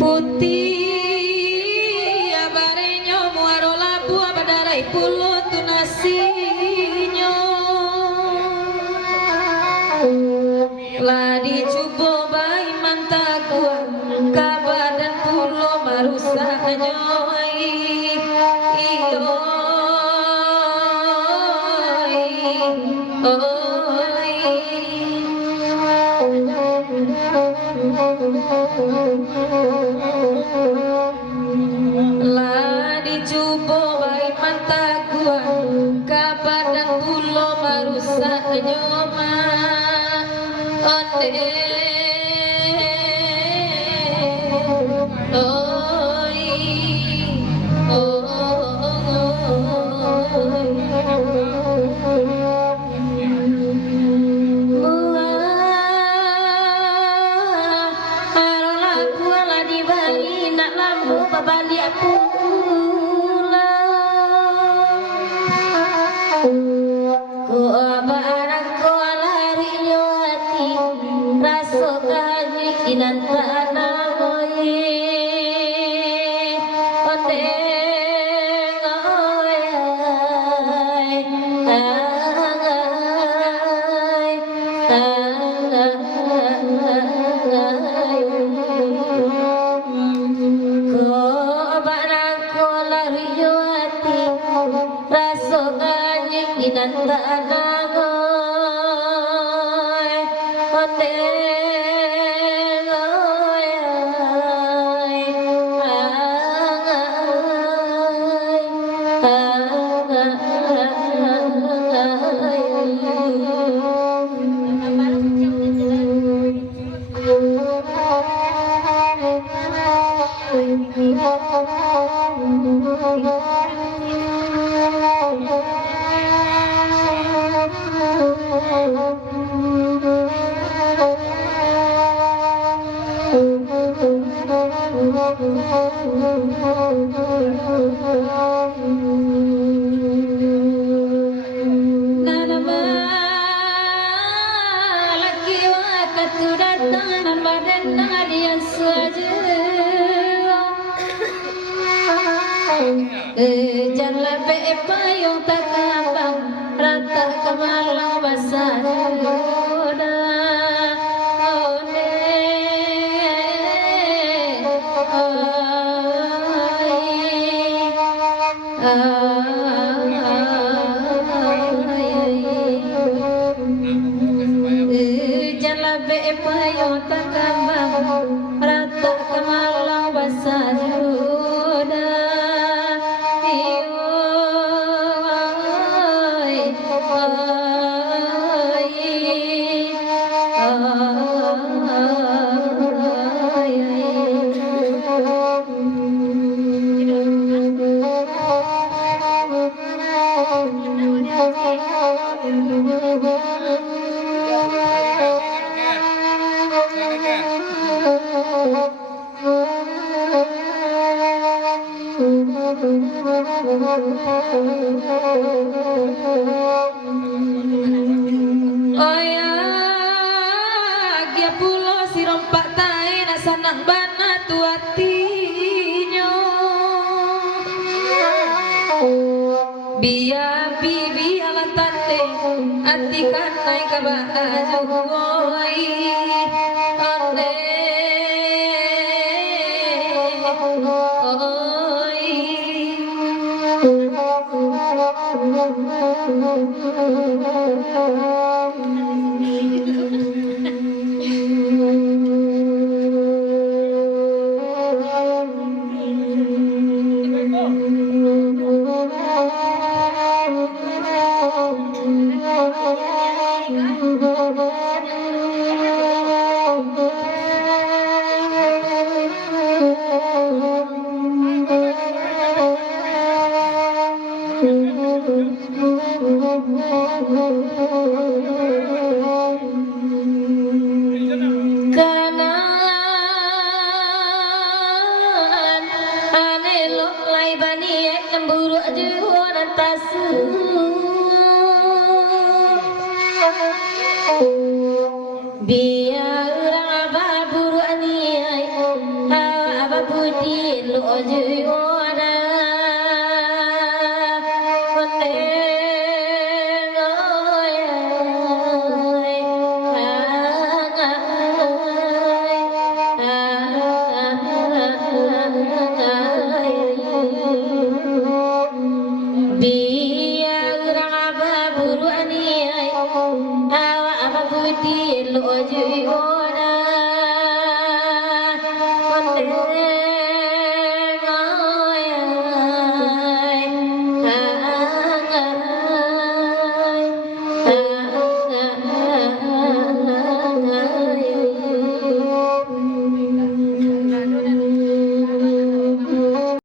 Putih abarenyo muaro labu abadarai pulo tunasinyo ladi cubo bai mantakua kabadan pulo marusaknyo iyo ladi cubo bai mantakua kabadan pulo marusaknyo onde balik pulang ku barang ku lari hati rasa kajikinan tanah onde Inan tanangoy ondengoy jangan payung tak kabang rata kemalang basah jangan payung tak kabang rata kemalang basah sanang bana tuatinyo biya bibi alatante atikan naik kabaju oi onde kanan ane lo lai bani emburu juan atas biar apa buru aniai apa budi lo juan Lo